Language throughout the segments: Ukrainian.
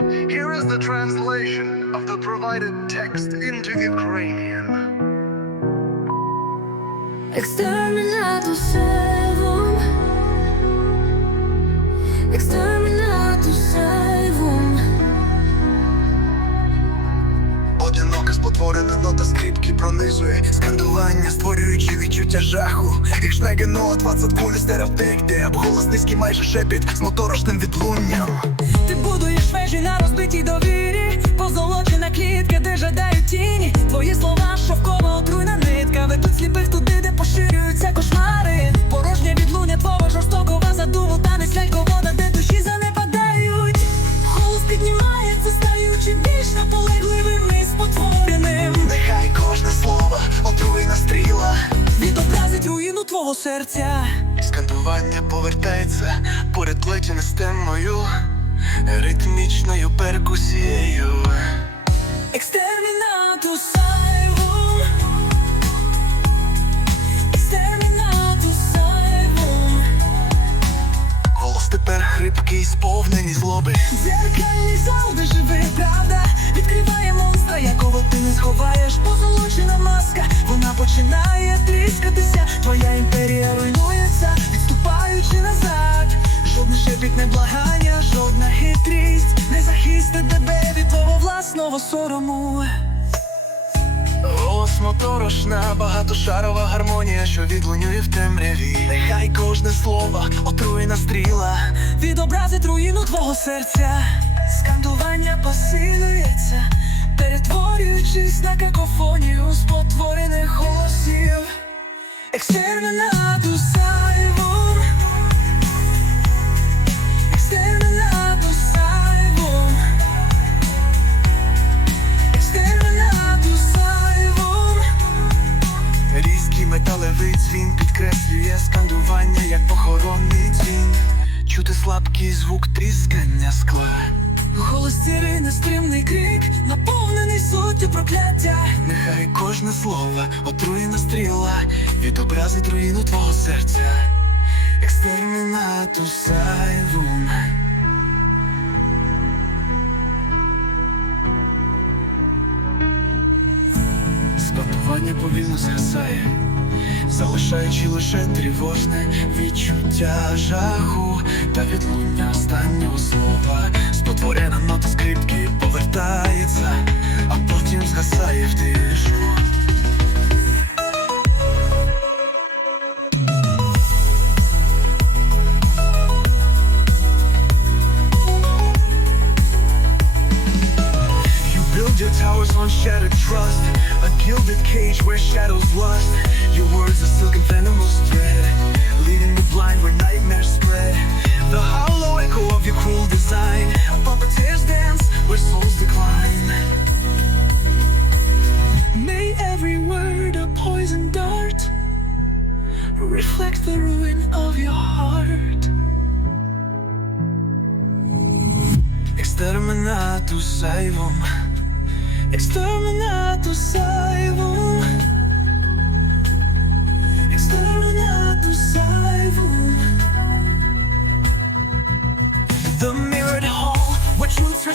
Here is the translation of the provided text into Ukrainian. Exterminatus servum Exterminatus servum Одинока спотворена нота скрипки пронизує скандування, створюючи відчуття жаху. І шнегено 20 кулі стереотип, де голос низький майже шепіт з моторошним відлунням. Будуєш вежі на розбитій довірі, позолочена клітка, де жадають тіні. Твої слова шовкова отруйна нитка. Ведуть сліпих туди, де поширюються кошмари. Порожня відлуння твого жорстокого задуму, танець ляльковода, де душі занепадають. Голос піднімається, стаючи більш наполегливим і спотвореним. Нехай кожне слово отруєна стріла. Відобразить руїну твого серця. Скандування повертається поряд плечі нестемною, ритмічною перкусією. Exterminatus saevum Exterminatus saevum Голос тепер хрипкий, сповнений злоби. Дзеркальний зал, де живе правда? Відкриває монстра, якого ти не сховаєш. Позолочена маска, вона починає тріскатися. Твоя імперія руйнується, відступаючи назад. Жодне шепіт не благання, жодна хитрість Не захистить тебе від твого власного сорому Голос моторошна, багатошарова гармонія, що відлунює в темряві. Нехай кожне слово отруєна стріла. відобразить руїну твого серця. Скандування посилюється, перетворюючись на какофонію спотворених голосів. Exterminatus Різкий металевий дзвін підкреслює скандування, як похоронний дзвін. Чути слабкий звук тріскання скла. Голос сірий нестримний крик, наповнений суттю прокляття. Нехай кожне слово отруєна стріла, відобразить руїну твого серця. Екстермінату сайвум. Скотування повільно згасає, залишаючи лише тривожне відчуття жаху та відлуння останнього слова. Спотворена нота скрипки повертається, а потім згасає в тишу. truth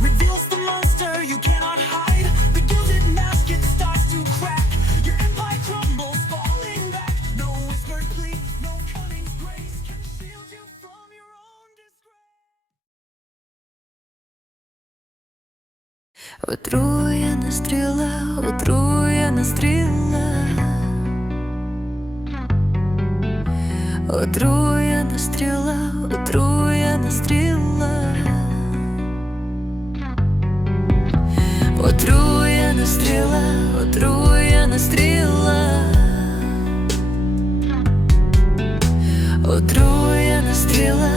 Reveals the monster you cannot hide. The gilded mask, it starts to crack. Your empire crumbles, falling back. No whispered plea, no grace Can shield you from your own disgrace. Отруєна стріла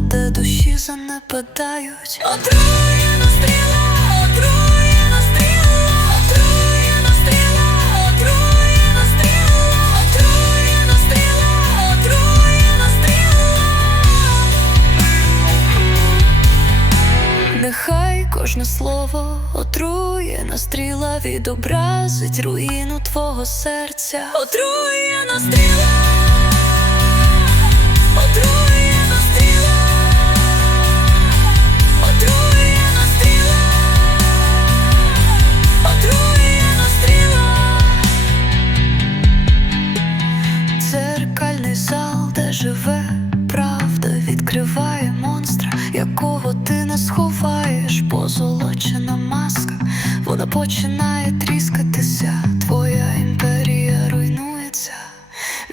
де душі занепадають. Отруєна стріла, отруєна стріла, отруєна стріла, отруєна стріла, отруєна стріла, отруєна стріла. Нехай кожне слово отруєна стріла відобразить руїну твого серця. Отруєна стріла, отруєна правда, монстра, якого ти не сховаєш, позолочена маска, вона починає тріскатися, твоя імперія руйнується,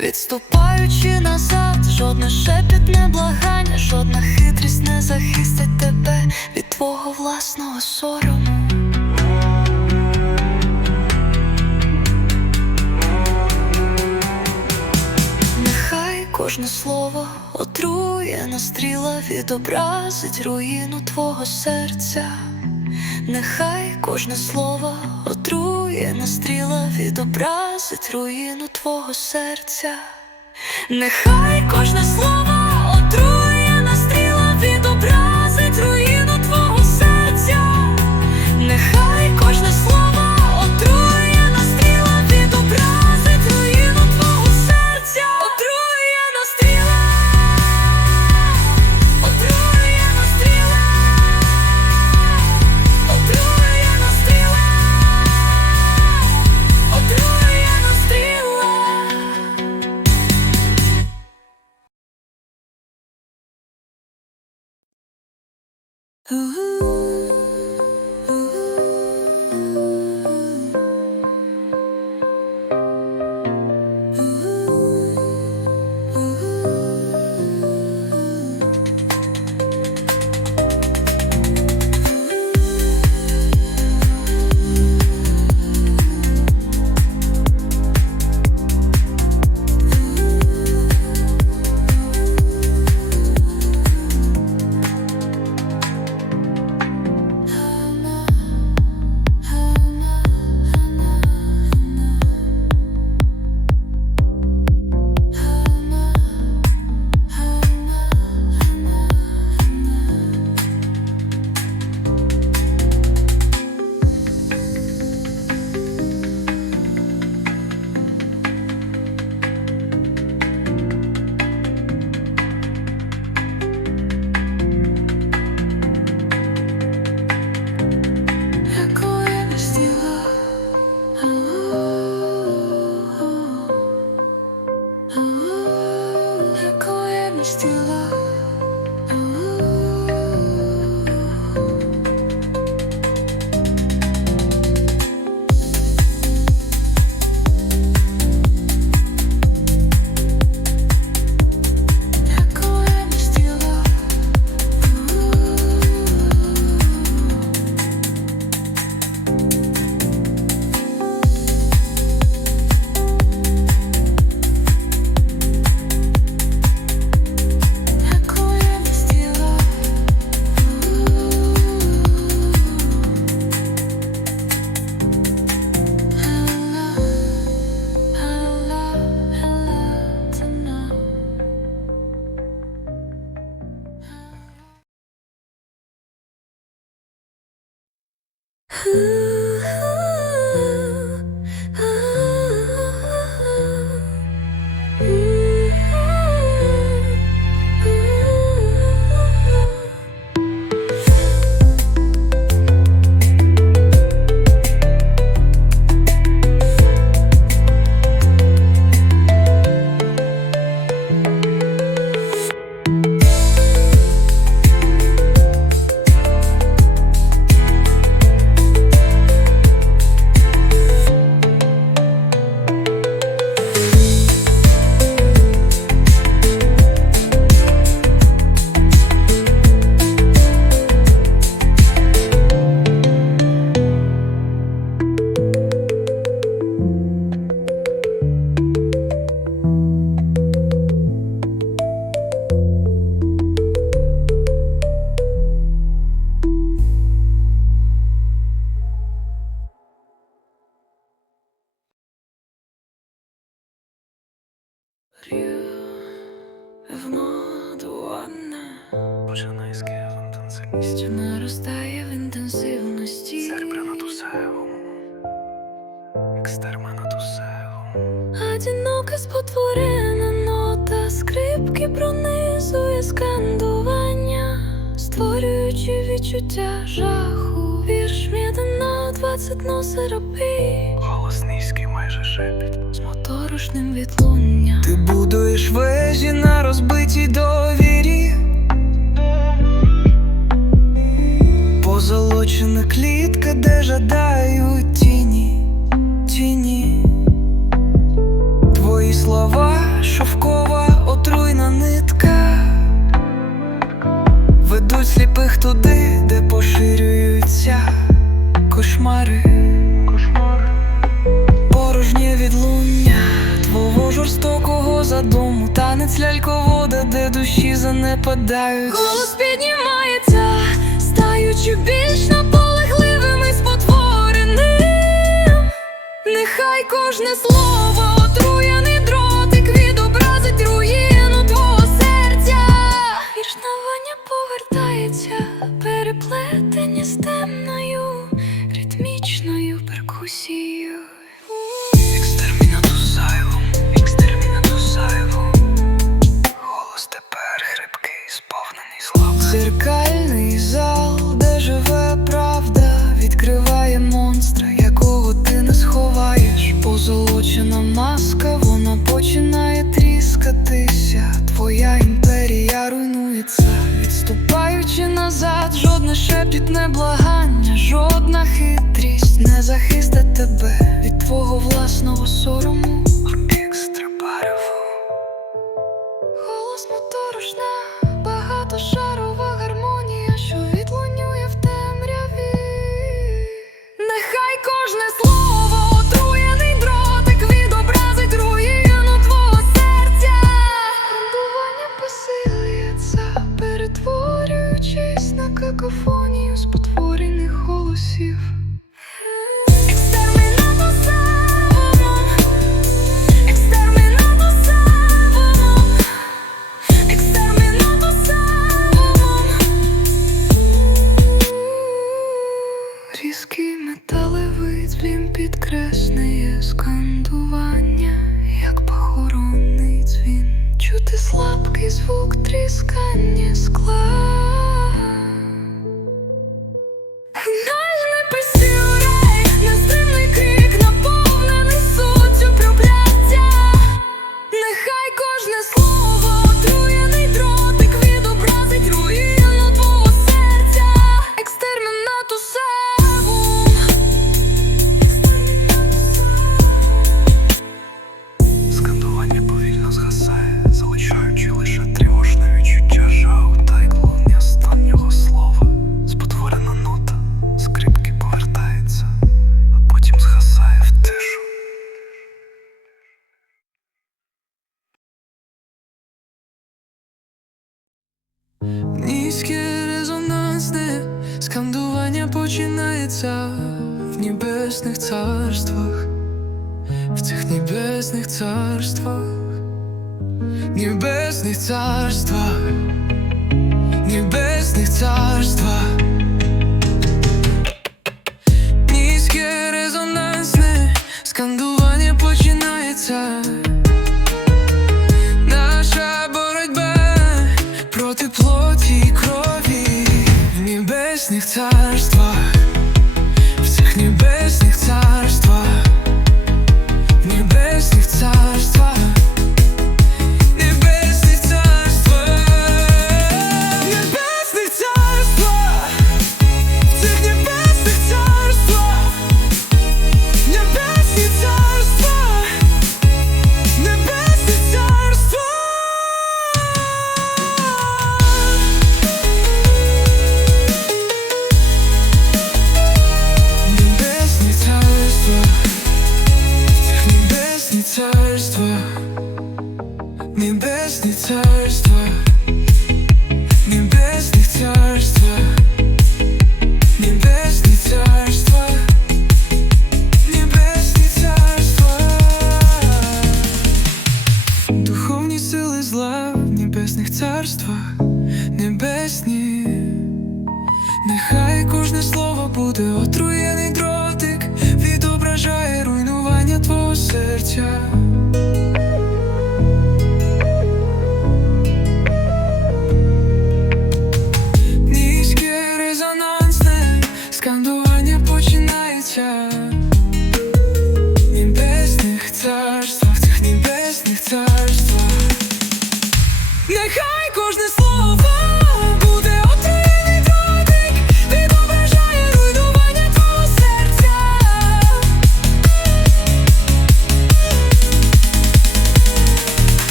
відступаючи назад, жодне шепітне благання, жодна хитрість не захистить тебе від твого власного сорому. Нехай кожне слово отруєна стріла відобразить руїну твого серця. Нехай кожне слово отруєна стріла відобразить руїну твого серця. Нехай кожне слово Починайське в інтенсивності. Що наростає в інтенсивності. Сербра на тусевому Екстерма на тусевому Одинока спотворена нота. Скрипки пронизує скандування. Створюючи відчуття жаху. Вірш м'єдина двадцять носерапій Голос низький майже шепіт кожним відлуння Ти будуєш вежі на розбитій довірі, позолочена клітка, де жадають тіні, тіні, твої слова, шовкова отруйна нитка, ведуть сліпих туди, де поширюються. як ляльковода, де душі занепадають. Голос піднімається, стаючи більш наполегливим і спотвореним. Нехай кожне слово. w tych niebesnych carstwach, niebesnych carstwach, niebesnych serce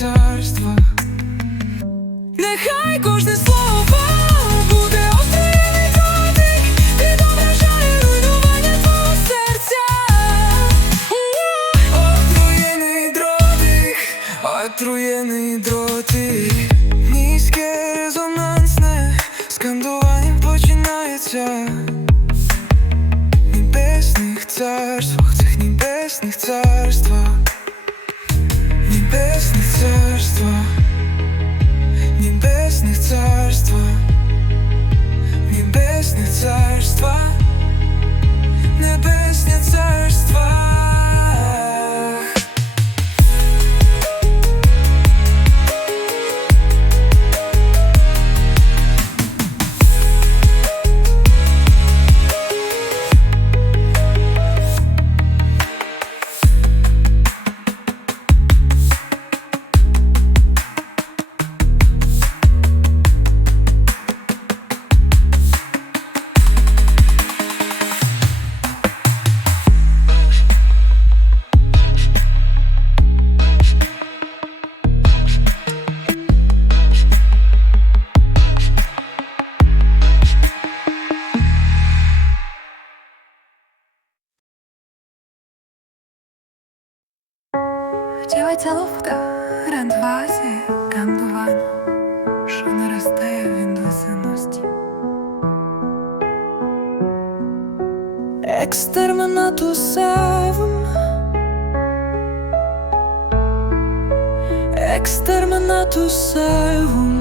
небесних. Нехай кожне слово Втілиться ловка, рандвазі, кандуван, що не росте він весеності. Exterminatusavum Exterminatusavum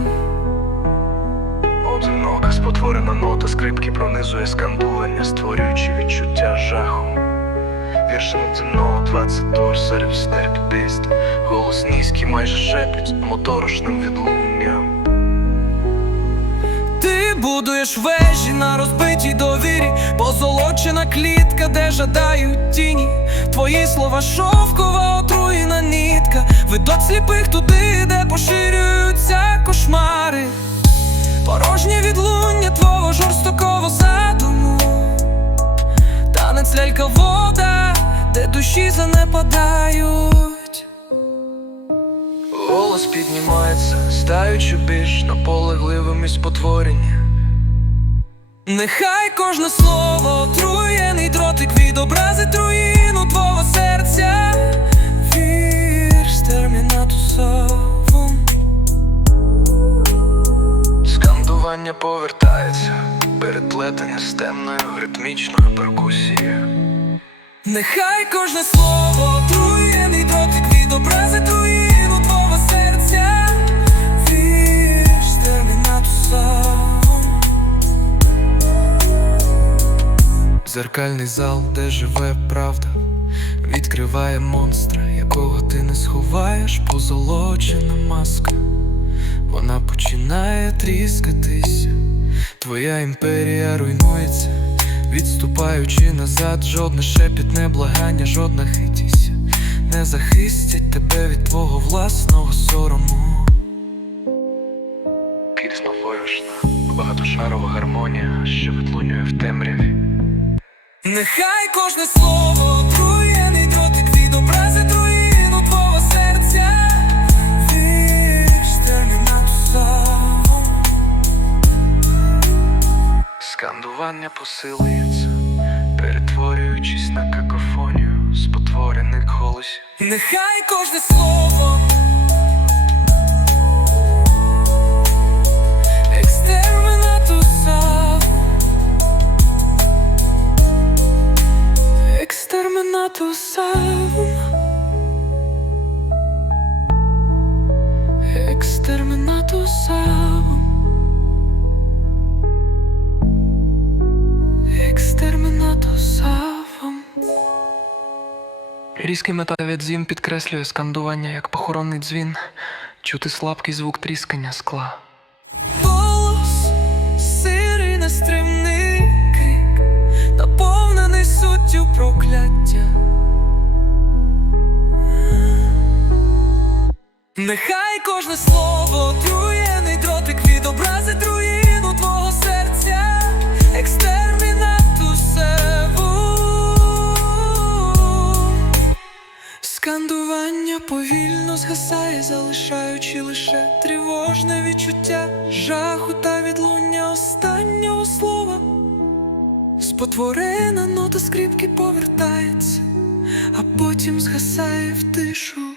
Одинока спотворена нота скрипки пронизує скандування, створюючи відчуття жаху. Віршем земного 20 тор серед степі піст Голос низький, майже шепіт, моторошним відлунням. Ти будуєш вежі на розбитій довірі, позолочена клітка, де жадають тіні. Твої слова шовкова отруєна нітка, ведуть сліпих туди, де поширюються кошмари. Порожнє відлуння твого жорстокого задуму, танець лялька вода, де душі занепадають. Голос піднімається, стаючи більш наполегливим із спотворення. Нехай кожне слово отруєний дротик відобразить руїну твого серця. Вірш термінатусовум Скандування повертається, переплетене з темною ритмічною перкусією. Нехай кожне слово отруєний дротик відобразить руїну твого серця. Вірш термінатусовум Зеркальний зал, де живе правда, відкриває монстра, якого ти не сховаєш, позолочена маска. Вона починає тріскатися, твоя імперія руйнується, відступаючи назад, жодне шепітне благання, жодна хитість не захистять тебе від твого власного сорому. Пізно вирушна, багатошарова гармонія, що відлунює в темряві. Нехай кожне слово отруєний дротик відобразить руїну твого серця. Скандування посилується, Нехай кожне Різкий металевий дзвін підкреслює скандування як похоронний дзвін, чути слабкий звук тріскання скла. Голос, сирий нестримний крик, наповнений суттю прокляття. Нехай кожне слово Скандування повільно згасає, залишаючи лише тривожне відчуття жаху та відлуння останнього слова. Спотворена нота скрипки повертається, а потім згасає в тишу.